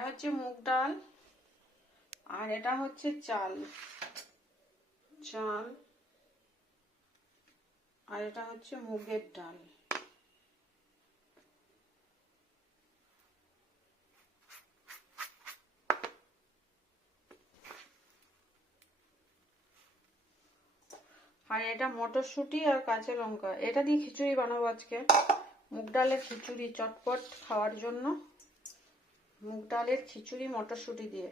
এটা হচ্ছে মুগ ডাল আর এটা হচ্ছে চাল চাল আর এটা হচ্ছে মুগের ডাল। আর এটা মটরশুঁটি আর কাঁচা লঙ্কা, এটা দিয়ে খিচুড়ি বানাবো আজকে। মুগ ডালের খিচুড়ি চটপট খাওয়ার জন্য, মুগ ডালের খিচুড়ি মটরশুঁটি দিয়ে।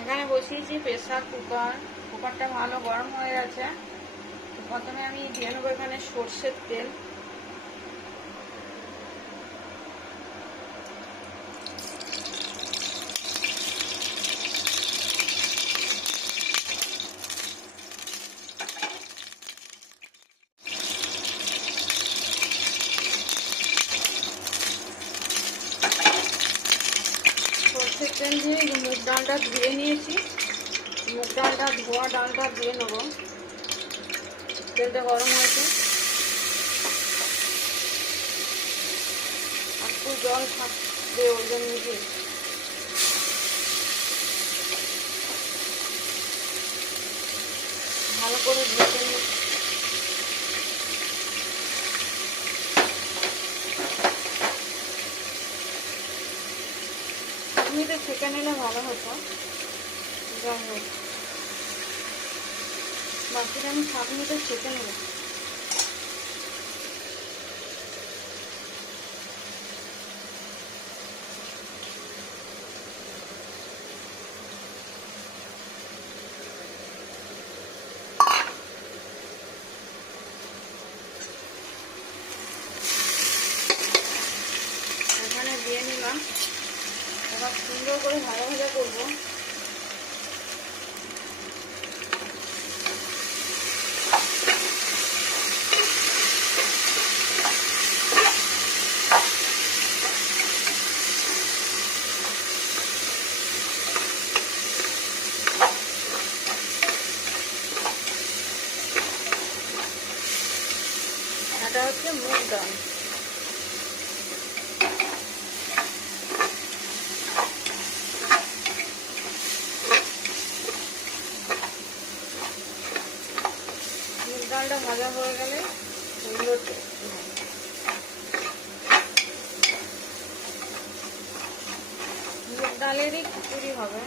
এখানে বসিয়েছি প্রেসার কুকার, কুকারটা ভালো গরম হয়ে গেছে। তো প্রথমে আমি দিয়ে নেবো এখানে সর্ষের তেল। সর্ষের তেল দিয়ে মুগ ডালটা ধুয়ে নিয়েছি, মুগ ডালটা ধোয়া ডালটা দিয়ে নেবো। তেলটা গরম হয়েছে, একটু জল থাকবে ওই জন্য দিয়ে ভালো করে ভেজে নিই। ছাঁকনিতে ছেঁকে নিলে ভালো হতো, যাই হোক বাকিটা আমি ছাঁকনিতে ছেঁকে নেব। এখানে দিয়ে নিলাম, এবার সুন্দর করে ভাজা ভাজা করবো। এটা হচ্ছে মুগ ডাল, মুগ ডালটা ভাজা হয়ে গেলে সুন্দর মুগ ডালেরই খিচুড়ি হবে।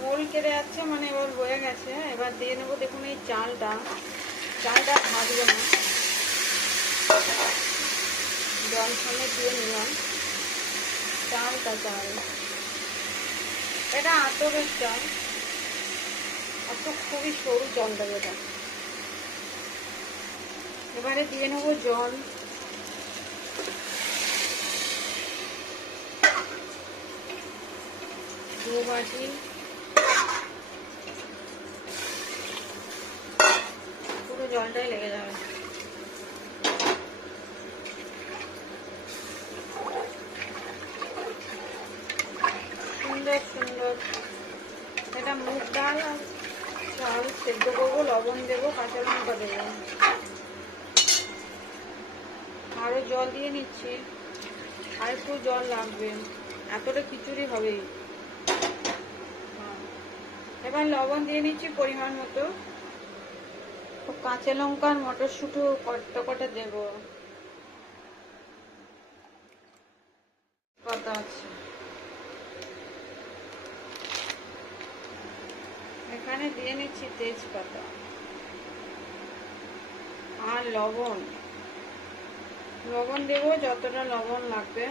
মোল কেটে যাচ্ছে, মানে এবার হয়ে গেছে। এবার দিয়ে নেবো, দেখুন এই চালটা ভাজবে না, জল খানে দিয়ে নিলাম চালটা। চাল এটা আতরের চাল, অত খুবই সরু চালটা এটা। এবারে দিয়ে নেবো জল, দু বাটি, পুরো জলটাই লেগে যাবে। সুন্দর সুন্দর এটা মুগ ডাল আর চাল সেদ্ধ করবো, লবণ দেবো, কাঁচা লঙ্কা দেবো, আরো জল দিয়ে নিচ্ছি। আর একটু জল লাগবে, এতটা খিচুড়ি হবেই। এবার লবণ দিয়ে নিচ্ছি পরিমাণ মতো। কাঁচা লঙ্কা আর মটরশুঁটি কটা কটা দেবো, পাতা আছে এখানে। দিয়ে নিচ্ছি তেজপাতা আর লবণ, লবণ দেবো যতটা লবণ লাগবে।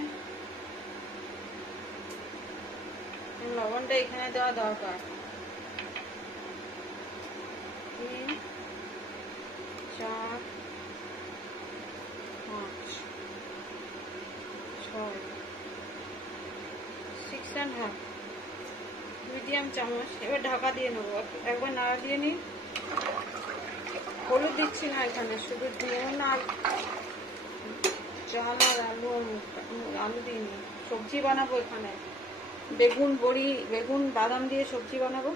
লবণটা এখানে দেওয়া দরকার। 3 4 5 6 6.5 মিডিয়াম চামচ। এবার ঢাকা দিয়ে নেবো, একবার নাড়া দিয়ে নিই। হলুদ দিচ্ছি না এখানে, শুধু নুন আর চাল আর আলু দিইনি। সবজি বানাবো এখানে, বেগুন বড়ি, বেগুন বাদাম দিয়ে সবজি বানাবো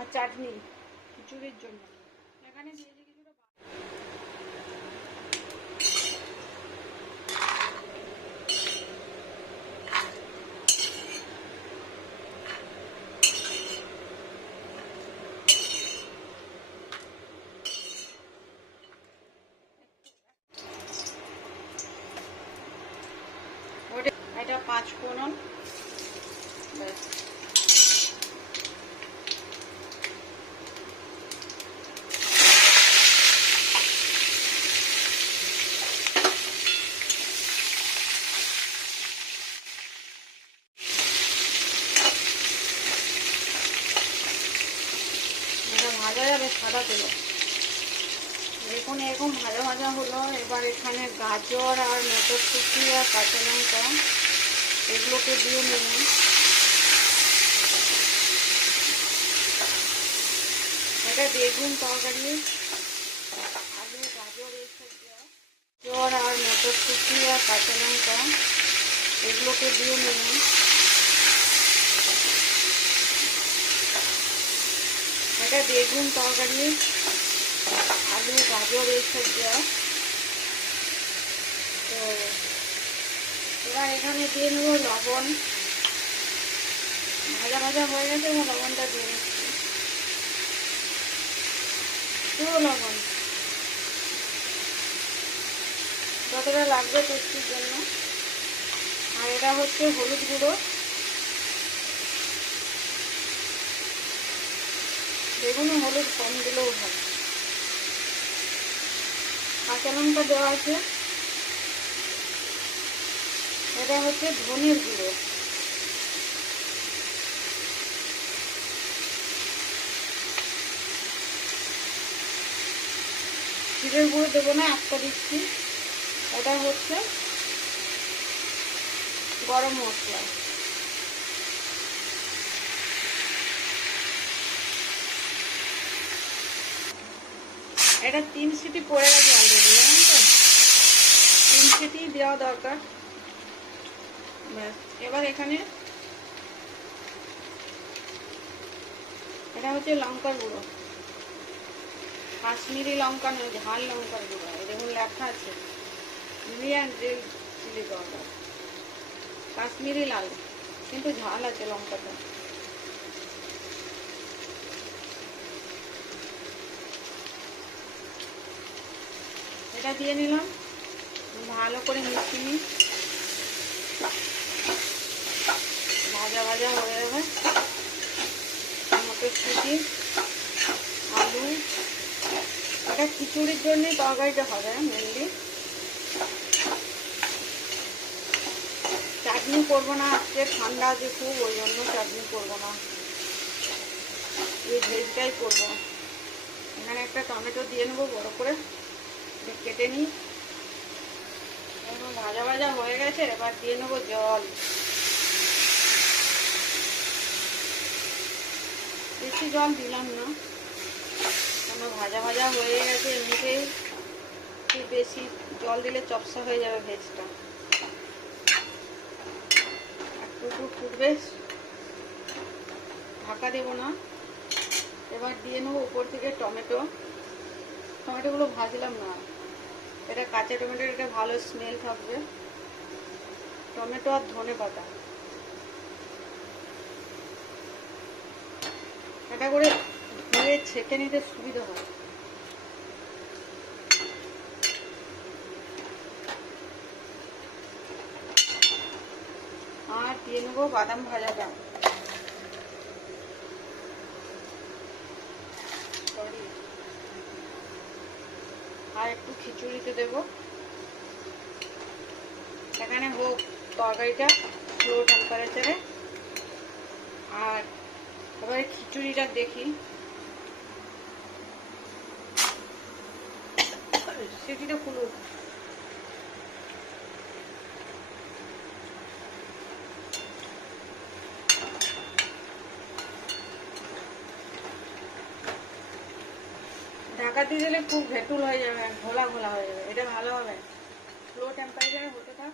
আর চাটনি খিচুড়ির জন্য। এখানে দিয়ে দিই কিছুটা, ফোড়ন, ব্যাস। ভাজা যাবে সাদা তেলে। দেখুন এরকম ভাজা ভাজা হলো। এবার এখানে গাজর আর মটরশুঁটি আর কাঁচা লঙ্কা এগুলোকে দিয়ে নিন। এটা বেগুন তরকারি, আলু গাজর গাজর আর মটরশুঁটি আর কাঁচা লঙ্কা এগুলোকে দিয়ে নিন। এটা বেগুন তরকারি, আলু গাজর এইসব দেওয়া। তো এবার এখানে দিয়ে নেব লবণ। ভাজা ভাজা হয়ে গেছে এবং লবণটা দিয়ে নিচ্ছি, পুরো লবণ যতটা লাগবে টেস্টির জন্য। আর এটা হচ্ছে হলুদ গুঁড়ো। বেগুনে হলুদ কম দিলেও ভালো। কাঁচা লঙ্কা দেওয়া আছে। এটা হচ্ছে ধনের গুঁড়ো। জিরের গুঁড়ো দেবো না, একটা দিচ্ছি। এটা হচ্ছে গরম মশলা। এটা 3 সিটি পড়ে গেছে অলরেডি, জানেন তো? 3 সিটি দেওয়া দরকার। ব্যাস। এবার এখানে এটা হচ্ছে লঙ্কার গুঁড়ো, কাশ্মীরি লঙ্কা নয়, ঝাল লঙ্কার গুঁড়ো। দেখুন লেখা আছে Indian red chili powder, Kashmiri লাল, কিন্তু ঝাল আছে লঙ্কাটা। এটা দিয়ে নিলাম, ভালো করে মিশিয়ে নিই। ভাজা ভাজা হয়ে যাবে। মটরশুঁটি, আলু, এটা খিচুড়ির জন্যই তরকারিটা হবে মেনলি। চাটনি করবো না আজকে, ঠান্ডা আছে খুব, ওই জন্য চাটনি করবো না, এই ভেজটাই করবো। এখানে একটা টমেটো দিয়ে নেবো বড় করে, কেটে নিই। এখন ভাজা ভাজা হয়ে গেছে, এবার দিয়ে নেবো জল। বেশি জল দিলাম না, কেন ভাজা ভাজা হয়ে গেছে। এমনিতেই খুব বেশি জল দিলে চপসা হয়ে যাবে ভেজটা। একটু ফুটবে, ঢাকা দেবো না। এবার দিয়ে নেবো উপর থেকে টমেটো। টমেটোগুলো ভাজলাম না, এটা কাঁচা টমেটোর একটা ভালো স্মেল থাকবে। টমেটো আর ধনে পাতা এটা করে ধুয়ে ছেঁকে নিতে সুবিধা হয়। আর দিয়ে নেবো বাদাম ভাজাটা। আর একটু খিচুড়িতে দেবো। এখানে হোক তরকারিটা স্লো টেম্পারেচারে। আর এবারে খিচুড়িটা দেখি, সিটিটা খুলুক। ঢাকা দিয়ে দিলে খুব ভেটুল হয়ে যাবে, ঘোলা ঘোলা হয়ে যাবে। এটা ভালো হবে স্লো টেম্পারেচারে হতে থাক।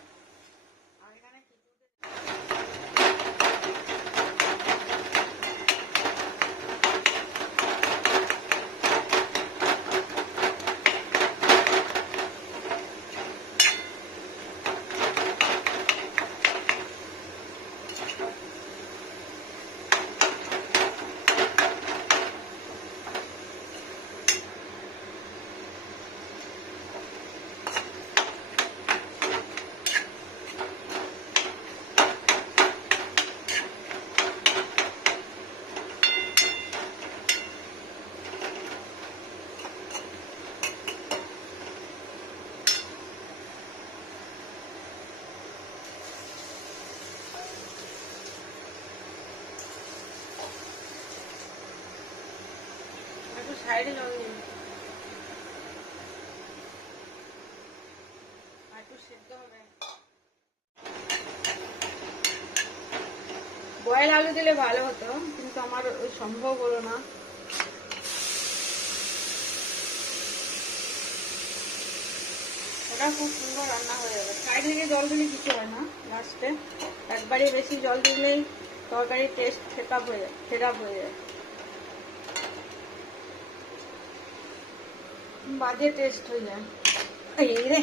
সাইডে জল দিন, আর একটু সেদ্ধ হবে। বয়েল আলু দিলে ভালো হতো, কিন্তু আমার সম্ভব হলো না। এটা খুব সুন্দর রান্না হয়ে যাবে। সাইড থেকে জল দিলে কিছু হয় না, লাস্টে একবারে বেশি জল দিলেই তরকারির টেস্ট ফেরাপ হয়ে যায়, বাজে টেস্ট হয়ে যায়। এই রে,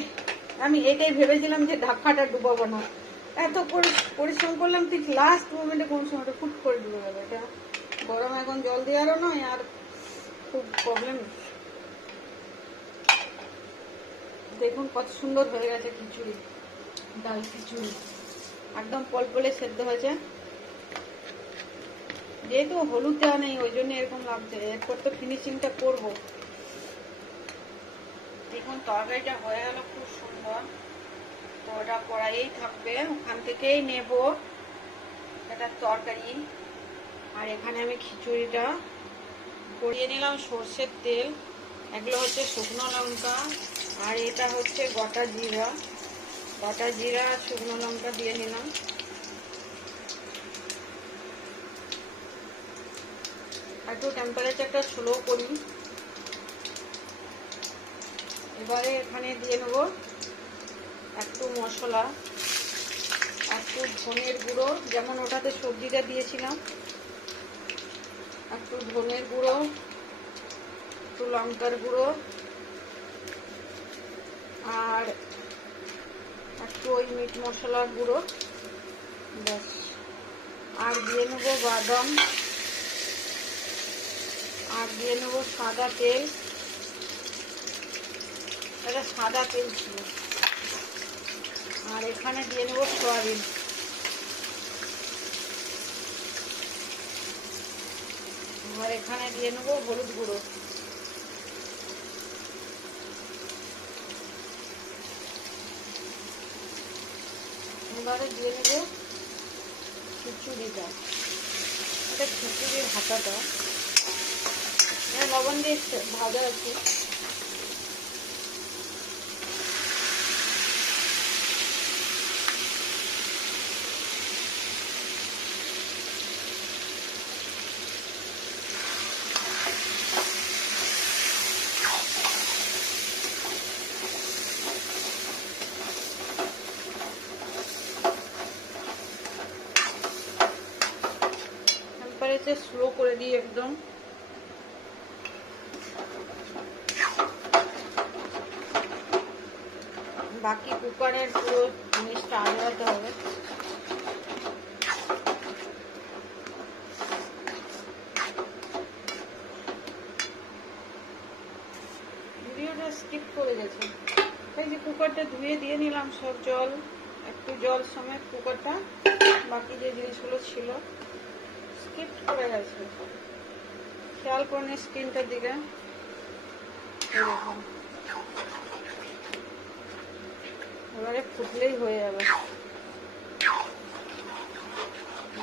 আমি এটাই ভেবেছিলাম যে ঢাকাটা ডুবাবো না, এত পরিশ্রম করলাম, ঠিক লাস্ট মোমেন্টে কোন সময়টা ফুট করে ডুবে গেল। এটা গরম এখন জল দেওয়ারও নয়, আর খুব প্রবলেম। দেখুন কত সুন্দর হয়ে গেছে খিচুড়ি, ডাল খিচুড়ি একদম পলপলে সেদ্ধ হয়েছে। যেহেতু হলুদ দেওয়া নেই ওই জন্য এরকম লাগছে, এরপর তো ফিনিশিংটা করবো। দেখুন তরকারিটা হয়ে গেল খুব সুন্দর। তো ওটা কড়াইয়েই থাকবে, ওখান থেকেই নেব এটা তরকারি। আর এখানে আমি খিচুড়িটা করিয়ে নিলাম সর্ষের তেল, এগুলো হচ্ছে শুকনো লঙ্কা, আর এটা হচ্ছে গোটা জিরা। গোটা জিরা আর শুকনো লঙ্কা দিয়ে নিলাম। একটু টেম্পারেচারটা স্লো করি। এবারে এখানে দিয়ে নেব একটু মশলা, একটু ধনের গুঁড়ো, যেমন ওটাতে সবজিটা দিয়েছিলাম, একটু ধনের গুঁড়ো, একটু লঙ্কার গুঁড়ো, আর একটু ওই মিট মশলার গুঁড়ো, ব্যাস। আর দিয়ে নেব বাদাম, আর দিয়ে নেব সাদা তেল, এটা সাদা তেল ছিল। আর এখানে দিয়ে নেব সয়াবিন। আর এখানে দিয়ে নেব হলুদ গুঁড়ো। এবারে দিয়ে নেব খিচুড়িটা, এটা খিচুড়ির হাতাটা, লবণ দিয়ে ভাজা আছে। টেম্পারেচার স্লো করে দিই একদম। বাকি কুকারের পুরো জিনিসটা আলাদা হবে। ভিডিওটা স্কিপ করে গেছে, তাই যে কুকারটা ধুয়ে দিয়ে নিলাম সব জল, একটু জল সমেত কুকারটা, বাকি যে জিনিসগুলো ছিল স্কিপ করে গেছে। খেয়াল করুন স্ক্রিনটার দিকে, এবারে ফুটলেই হয়ে যাবে।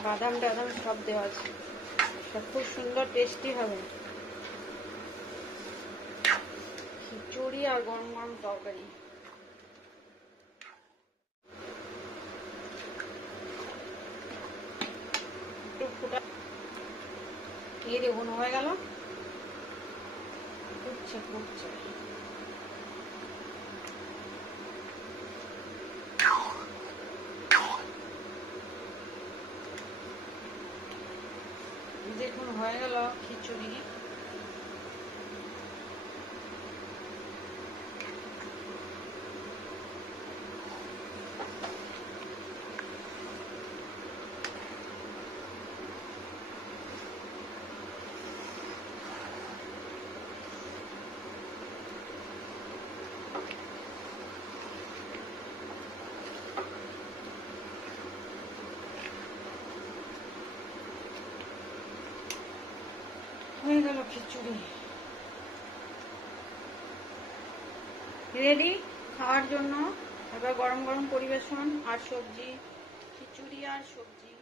বাদাম টাদাম সব দেওয়া আছে, খুব সুন্দর টেস্টি হবে খিচুড়ি আর গরম গরম তরকারি। একটু ফুটা, এই দেখুন হয়ে গেল, ফুটছে ফুটছে। দেখুন হয়ে গেল খিচুড়ি। হয়ে গেল খিচুড়ি রেডি খাওয়ার জন্য। এবার গরম গরম পরিবেশন, আর সবজি, খিচুড়ি আর সবজি।